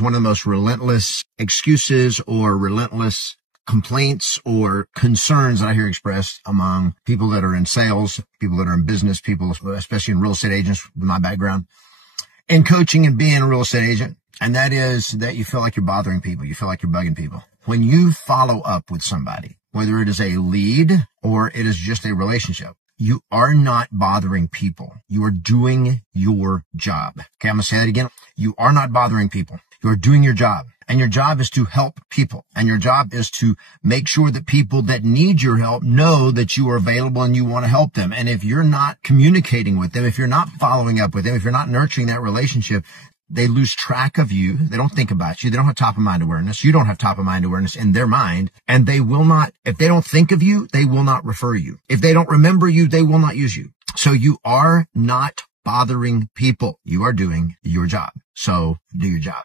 One of the most relentless excuses or relentless complaints or concerns that I hear expressed among people that are in sales, people that are in business, people, especially in real estate agents with my background, in coaching and being a real estate agent. And that is that you feel like you're bothering people. You feel like you're bugging people. When you follow up with somebody, whether it is a lead or it is just a relationship, you are not bothering people. You are doing your job. Okay, I'm going to say that again. You are not bothering people. You are doing your job. And your job is to help people. And your job is to make sure that people that need your help know that you are available and you want to help them. And if you're not communicating with them, if you're not following up with them, if you're not nurturing that relationship, they lose track of you. They don't think about you. They don't have top of mind awareness. You don't have top of mind awareness in their mind. And they will not, if they don't think of you, they will not refer you. If they don't remember you, they will not use you. So you are not bothering people. You are doing your job. So do your job.